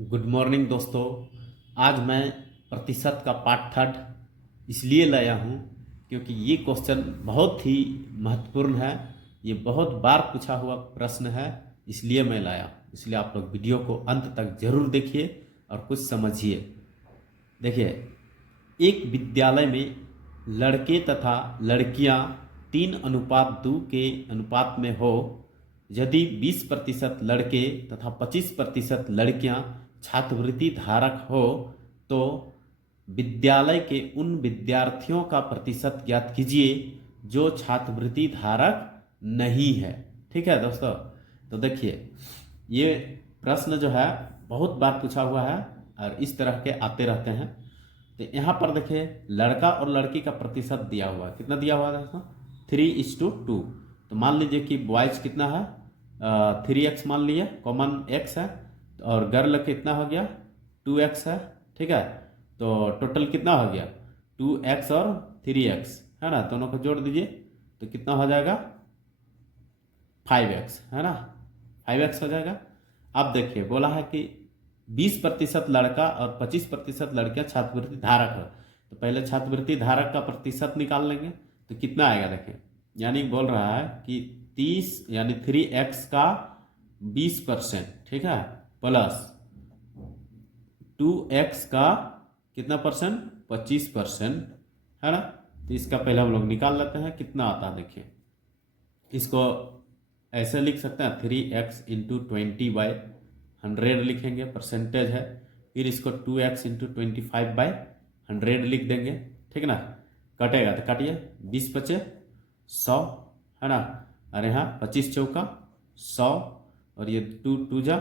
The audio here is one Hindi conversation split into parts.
गुड मॉर्निंग दोस्तों। आज मैं प्रतिशत का पार्ट थर्ड इसलिए लाया हूँ क्योंकि ये क्वेश्चन बहुत ही महत्वपूर्ण है। ये बहुत बार पूछा हुआ प्रश्न है, इसलिए मैं लाया। इसलिए आप लोग वीडियो को अंत तक जरूर देखिए और कुछ समझिए। देखिए, एक विद्यालय में लड़के तथा लड़कियां 3:2 के अनुपात में हो। यदि 20% लड़के तथा 25% लड़कियां छात्रवृत्ति धारक हो तो विद्यालय के उन विद्यार्थियों का प्रतिशत ज्ञात कीजिए जो छात्रवृत्ति धारक नहीं है। ठीक है दोस्तों, तो देखिए, ये प्रश्न जो है बहुत बार पूछा हुआ है और इस तरह के आते रहते हैं। तो यहाँ पर देखिए, लड़का और लड़की का प्रतिशत दिया हुआ है। कितना दिया हुआ है दोस्तों? 3:2। तो मान लीजिए कि बॉयज कितना है, 3x मान लिए, कॉमन x है, और गर्ल कितना हो गया, 2x है। ठीक है, तो टोटल कितना हो गया, 2x और 3x है ना। दोनों को जोड़ दीजिए तो कितना हो जाएगा, 5x है ना, 5x हो जाएगा। अब देखिए, बोला है कि 20% लड़का और 25% लड़कियां छात्रवृत्ति धारक है। तो पहले छात्रवृत्ति धारक का प्रतिशत निकाल लेंगे तो कितना आएगा। देखिए, यानी बोल रहा है कि 30 यानी 3x का 20%, ठीक है, प्लस 2x का कितना परसेंट, 25% है ना। तो इसका पहले हम लोग निकाल लेते हैं कितना आता है। देखिए, इसको ऐसे लिख सकते हैं, 3x इंटू 20/100 लिखेंगे, परसेंटेज है। फिर इसको 2x इंटू 25/100 लिख देंगे। ठीक ना, कटेगा तो काटिए, 20 बचे 100 है ना, और यहाँ 25 चौका 100, और ये 2 2 जा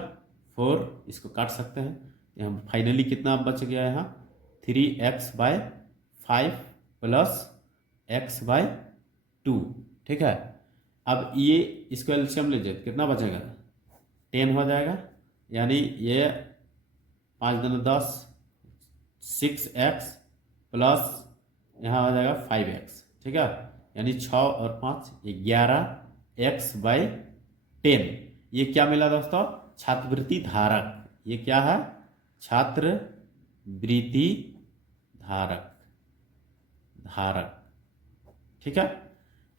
4, इसको काट सकते हैं। यहाँ फाइनली कितना बच गया, यहाँ 3x/5 प्लस x/2। ठीक है, अब ये इसको एलसीएम लीजिए, कितना बचेगा, 10 हो जाएगा। यानी ये 5 दूनी 10, 6x प्लस यहाँ हो जाएगा 5x। ठीक है, यानी 6 और 5 11x/10। ये क्या मिला दोस्तों, छात्रवृत्ति धारक। ये क्या है, छात्रवृत्ति धारक, धारक। ठीक है,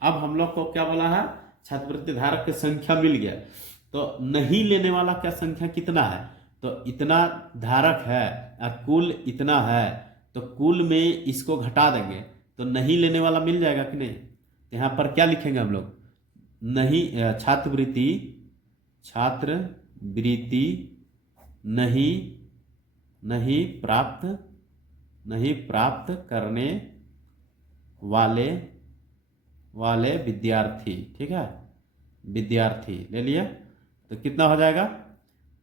अब हम लोग को क्या बोला है, छात्रवृत्ति धारक की संख्या मिल गया। तो नहीं लेने वाला क्या संख्या कितना है, तो इतना धारक है और कुल इतना है, तो कुल में इसको घटा देंगे तो नहीं लेने वाला मिल जाएगा कि नहीं। यहाँ पर क्या लिखेंगे हम लोग, नहीं, छात्रवृत्ति, छात्रवृत्ति नहीं, नहीं प्राप्त, नहीं प्राप्त करने वाले विद्यार्थी। ठीक है, विद्यार्थी ले लिया तो कितना हो जाएगा,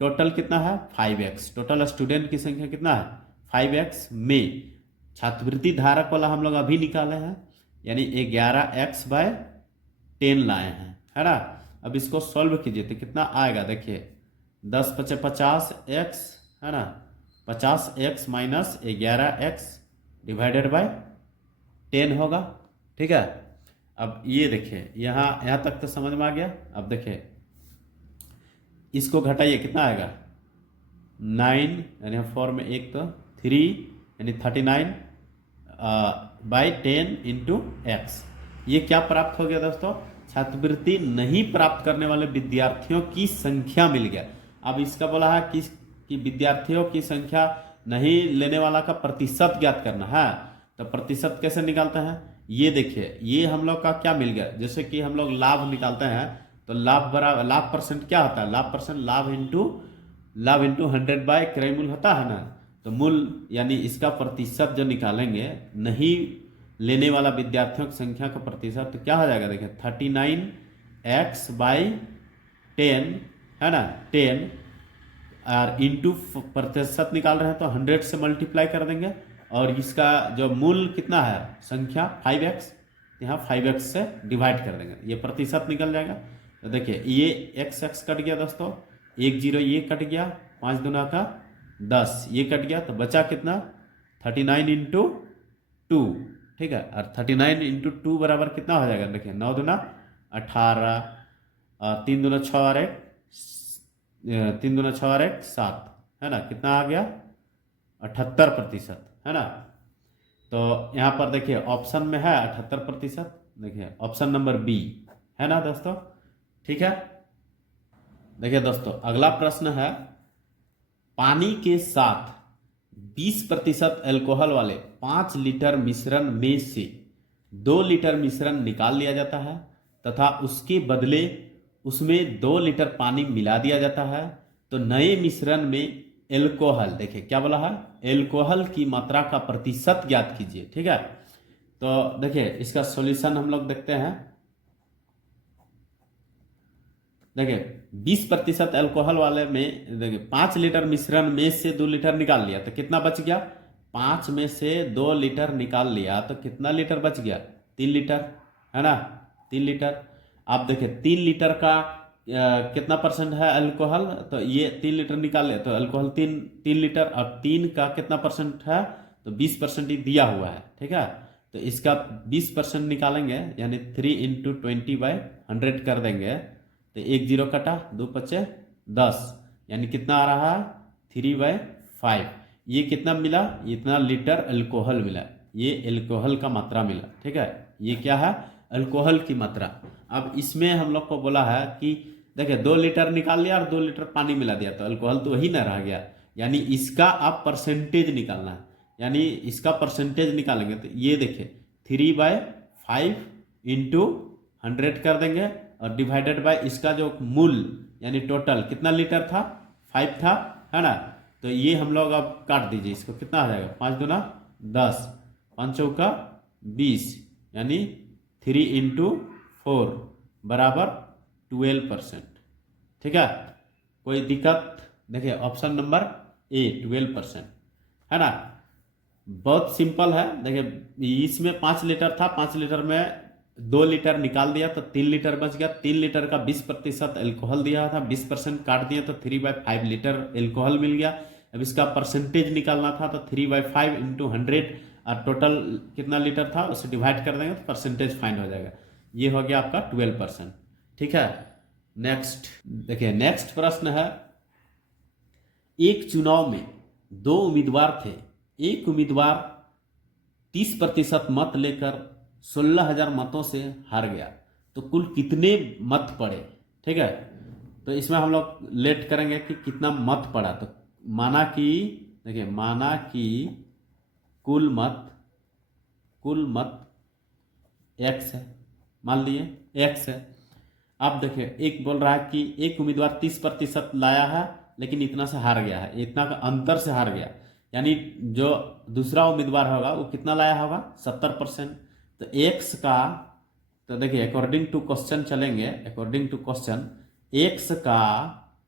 टोटल कितना है 5x। टोटल स्टूडेंट की संख्या कितना है 5x में छात्रवृत्ति धारक वाला हम लोग अभी निकाले हैं, यानी 11x/10 लाए हैं, है ना। अब इसको सॉल्व कीजिए तो कितना आएगा। देखिए, 10 × 50x है ना, 50x minus 11x divided by 10 होगा। ठीक है, अब ये देखिए, यहाँ तक तो समझ में आ गया। अब देखिए, इसको घटाइए, कितना आएगा 9, यानी 4 में 1 तो 3, यानी 39/10 इंटू x। ये क्या प्राप्त हो गया दोस्तों, छात्रवृत्ति नहीं प्राप्त करने वाले विद्यार्थियों की संख्या मिल गया। अब इसका बोला है कि विद्यार्थियों की संख्या नहीं लेने वाला का प्रतिशत ज्ञात करना है। तो प्रतिशत कैसे निकालते हैं, ये देखिए, ये हम लोग का क्या मिल गया। जैसे कि हम लोग लाभ निकालते हैं तो लाभ बराबर, लाभ परसेंट क्या होता है, लाभ परसेंट लाभ इंटू 100 क्रय मूल्य होता है ना। तो मूल यानी इसका प्रतिशत जो निकालेंगे, नहीं लेने वाला विद्यार्थियों की संख्या का प्रतिशत, तो क्या हो जाएगा। देखिए, 39x/10 है ना, 10, और इंटू प्रतिशत निकाल रहे हैं तो 100 से मल्टीप्लाई कर देंगे, और इसका जो मूल कितना है संख्या 5x, यहाँ 5x से डिवाइड कर देंगे, ये प्रतिशत निकल जाएगा। तो देखिए, ये x कट गया दोस्तों, 1 0 ये कट गया, 5 दूना का 10 ये कट गया, तो बचा कितना 39 इंटू 2। ठीक है, और 39 इंटू 2 बराबर कितना हो जाएगा। देखिए, 9 दूना 18, 3 दूना 6 और 1, 3 दूना 6 और 1 7, है ना, कितना आ गया 78%, है ना। तो यहाँ पर देखिए ऑप्शन में है 78%, देखिए ऑप्शन नंबर बी, है ना दोस्तों। ठीक है, देखिए दोस्तों अगला प्रश्न है, पानी के साथ 20% अल्कोहल वाले 5 लीटर मिश्रण में से 2 लीटर मिश्रण निकाल लिया जाता है तथा उसके बदले उसमें 2 लीटर पानी मिला दिया जाता है। तो नए मिश्रण में एल्कोहल, देखिए क्या बोला है, एल्कोहल की मात्रा का प्रतिशत ज्ञात कीजिए। ठीक है, तो देखिए इसका सॉल्यूशन हम लोग देखते हैं। देखिए 20% अल्कोहल वाले में देखिए 5 लीटर मिश्रण में से 2 लीटर निकाल लिया तो कितना बच गया, 5 में से 2 लीटर निकाल लिया तो कितना लीटर बच गया, 3 लीटर, है ना, 3 लीटर। आप देखिए 3 लीटर का कितना परसेंट है अल्कोहल, तो ये 3 लीटर निकाल लिया तो अल्कोहल 3 लीटर, और 3 का कितना परसेंट है, तो 20% ही दिया हुआ है। ठीक है, तो इसका 20% निकालेंगे यानी 3 इंटू 20/100 कर देंगे तो 1 0 कटा, 2 पचे 10, यानी कितना आ रहा है 3/5। ये कितना मिला, इतना लीटर अल्कोहल मिला, ये अल्कोहल का मात्रा मिला। ठीक है, ये क्या है, अल्कोहल की मात्रा। अब इसमें हम लोग को बोला है कि देखिए 2 लीटर निकाल लिया और 2 लीटर पानी मिला दिया तो अल्कोहल तो वही ना रह गया, यानी इसका आप परसेंटेज निकालना है, यानी इसका परसेंटेज निकालेंगे तो ये देखिए 3/5 इंटू 100 कर देंगे और डिवाइडेड बाय इसका जो मूल यानी टोटल कितना लीटर था, 5 था, है ना। तो ये हम लोग अब काट दीजिए, इसको कितना आ जाएगा, 5 दूना 10, 5 चौका 20, यानी 3 इंटू 4 बराबर 12%। ठीक है, कोई दिक्कत, देखिए ऑप्शन नंबर ए 12%, है ना, बहुत सिंपल है। देखिए इसमें 5 लीटर था, 5 लीटर में 2 लीटर निकाल दिया तो 3 लीटर बच गया, 3 लीटर का 20% अल्कोहल दिया था, 20% काट दिया तो 3/5 लीटर अल्कोहल मिल गया। अब इसका परसेंटेज निकालना था तो 3/5 इंटू 100 और टोटल कितना लीटर था उसे डिवाइड कर देंगे तो परसेंटेज फाइंड हो जाएगा। ये हो गया आपका 12%। ठीक है, नेक्स्ट देखिए, नेक्स्ट प्रश्न है, एक चुनाव में 2 उम्मीदवार थे, एक उम्मीदवार 30% मत लेकर 16,000 मतों से हार गया, तो कुल कितने मत पड़े। ठीक है, तो इसमें हम लोग लेट करेंगे कि कितना मत पड़ा, तो माना कि देखिए, माना कि कुल मत x है, मान लिए x है। अब देखिए एक बोल रहा है कि एक उम्मीदवार 30% लाया है लेकिन इतना से हार गया है, इतना का अंतर से हार गया, यानी जो दूसरा उम्मीदवार होगा वो कितना लाया होगा, 70%। तो x का, तो देखिए अकॉर्डिंग टू क्वेश्चन चलेंगे, अकॉर्डिंग टू क्वेश्चन x का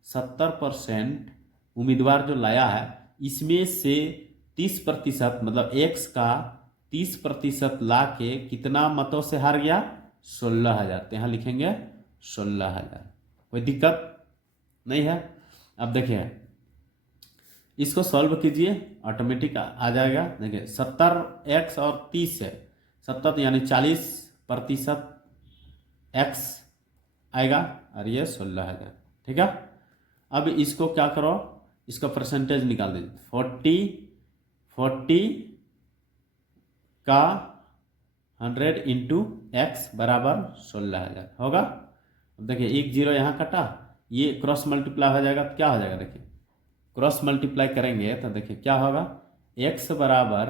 70% उम्मीदवार जो लाया है, इसमें से 30% मतलब x का 30% ला के कितना मतों से हार गया, 16,000। तो यहाँ लिखेंगे 16,000, कोई दिक्कत नहीं है। अब देखिए इसको सॉल्व कीजिए, ऑटोमेटिक आ जाएगा। देखिए 70x और 30 है, 70 यानी 40% x आएगा और ये 16,000। ठीक है, अब इसको क्या करो, इसका परसेंटेज निकाल दीजिए, 40 का 100 इंटू एक्स बराबर 16,000 होगा। अब देखिए 1 0 यहाँ कटा, ये क्रॉस मल्टीप्लाई हो जाएगा तो क्या हो जाएगा, देखिए क्रॉस मल्टीप्लाई करेंगे तो देखिए क्या होगा, x बराबर,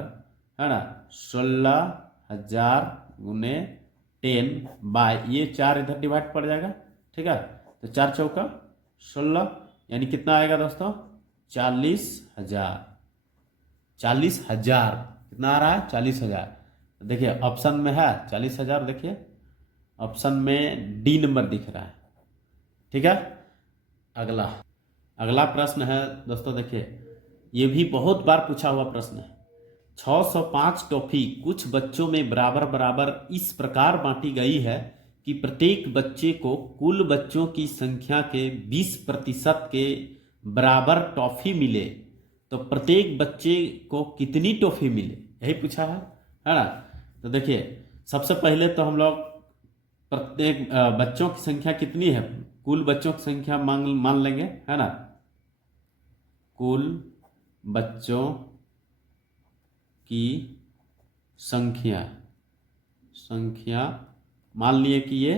है ना, 16,000 गुने 10 बाय ये 4 इधर डिवाइड पड़ जाएगा। ठीक है, तो 4 चौका 16, यानी कितना आएगा दोस्तों, 40,000। 40,000 कितना आ रहा है, 40,000। देखिए ऑप्शन में है 40,000, देखिए ऑप्शन में डी नंबर दिख रहा है। ठीक है, अगला प्रश्न है दोस्तों, देखिए ये भी बहुत बार पूछा हुआ प्रश्न है। 605 टॉफी कुछ बच्चों में बराबर बराबर इस प्रकार बांटी गई है कि प्रत्येक बच्चे को कुल बच्चों की संख्या के 20% के बराबर टॉफी मिले, तो प्रत्येक बच्चे को कितनी टॉफी मिले, यही पूछा है ना। तो देखिए सबसे पहले तो हम लोग प्रत्येक बच्चों की संख्या कितनी है, कुल बच्चों की संख्या मान लेंगे, है ना। कुल बच्चों की संख्या मान लिए कि ये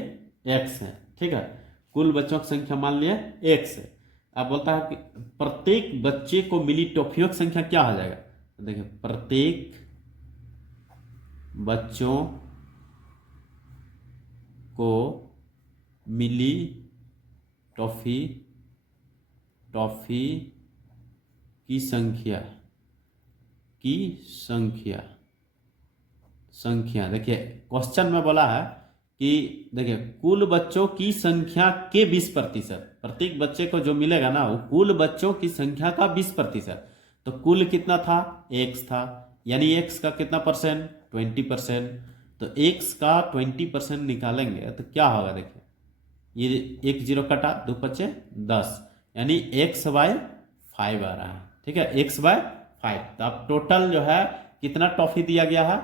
x है, ठीक है। कुल बच्चों की संख्या मान लिए x है। अब बोलता है कि प्रत्येक बच्चे को मिली टॉफियों की संख्या क्या हो जाएगा। तो देखिए, प्रत्येक बच्चों को मिली टॉफी की संख्या देखिए, क्वेश्चन में बोला है कि देखिए कुल बच्चों की संख्या के 20%, प्रत्येक बच्चे को जो मिलेगा ना वो कुल बच्चों की संख्या का 20%। तो कुल कितना था, x था, यानी x का कितना परसेंट, 20%। तो x का 20% निकालेंगे तो क्या होगा, देखिए ये एक जीरो कटा, 2 पचे 10, यानी x/5 आ रहा है, ठीक है, x/5। तो अब टोटल जो है कितना टॉफी दिया गया है,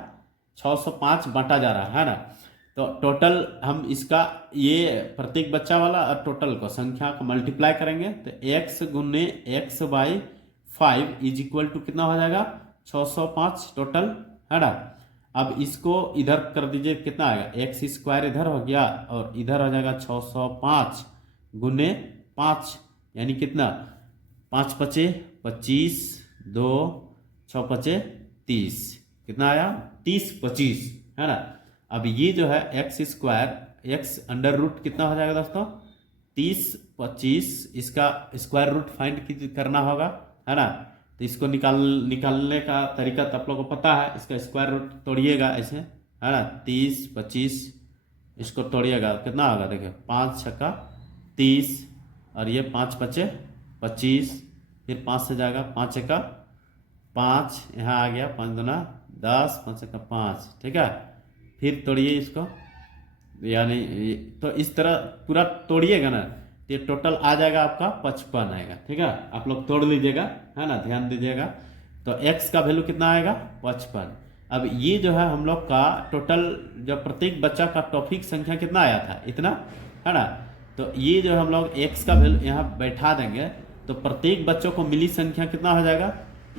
605 बांटा जा रहा है ना। तो टोटल हम इसका ये प्रत्येक बच्चा वाला और टोटल को संख्या को मल्टीप्लाई करेंगे तो x गुने x/5 इज इक्वल टू कितना हो जाएगा, 605 टोटल, है ना। अब इसको इधर कर दीजिए, कितना आएगा, x² इधर हो गया और इधर हो जाएगा 605 गुने 5, यानी कितना, 5 पचे 25, 2 6 पचे 30, कितना आया 30 25, है ना। अब ये जो है x², x अंडर रूट कितना हो जाएगा दोस्तों, 30 25, इसका स्क्वायर रूट फाइंड करना होगा, है ना। तो इसको निकालने का तरीका तो आप लोगों को पता है, इसका स्क्वायर रूट तोड़िएगा ऐसे, है ना, 30 25 इसको तोड़िएगा कितना होगा, देखिए 5 छक्का 30 और ये 5 पचे 25, फिर 5 से जाएगा 5 छक्का 5, यहाँ आ गया 5 दूना 10, 5 छक्का 5, ठीक है। फिर तोड़िए इसको, यानी तो इस तरह पूरा तोड़िएगा ना, ये टोटल आ जाएगा आपका 55 आएगा, ठीक है। आप लोग तोड़ लीजिएगा, है ना, ध्यान दीजिएगा। तो x का वैल्यू कितना आएगा, 55। अब ये जो है हम लोग का टोटल, जो प्रत्येक बच्चा का टॉफी की संख्या कितना आया था, इतना, है ना। तो ये जो हम लोग x का वैल्यू यहाँ बैठा देंगे तो प्रत्येक बच्चों को मिली संख्या कितना हो जाएगा,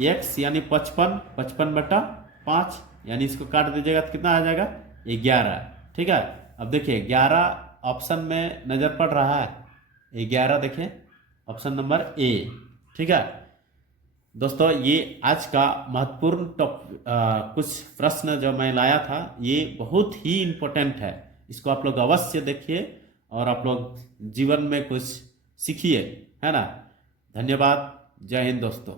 x यानी 55, 55/5, यानी इसको काट दीजिएगा तो कितना आ जाएगा, 11, ठीक है। अब देखिए 11 ऑप्शन में नजर पड़ रहा है, 11 देखिए ऑप्शन नंबर ए, ठीक है। दोस्तों ये आज का महत्वपूर्ण कुछ प्रश्न जो मैं लाया था ये बहुत ही इम्पोर्टेंट है, इसको आप लोग अवश्य देखिए और आप लोग जीवन में कुछ सीखिए, है ना। धन्यवाद, जय हिंद दोस्तों।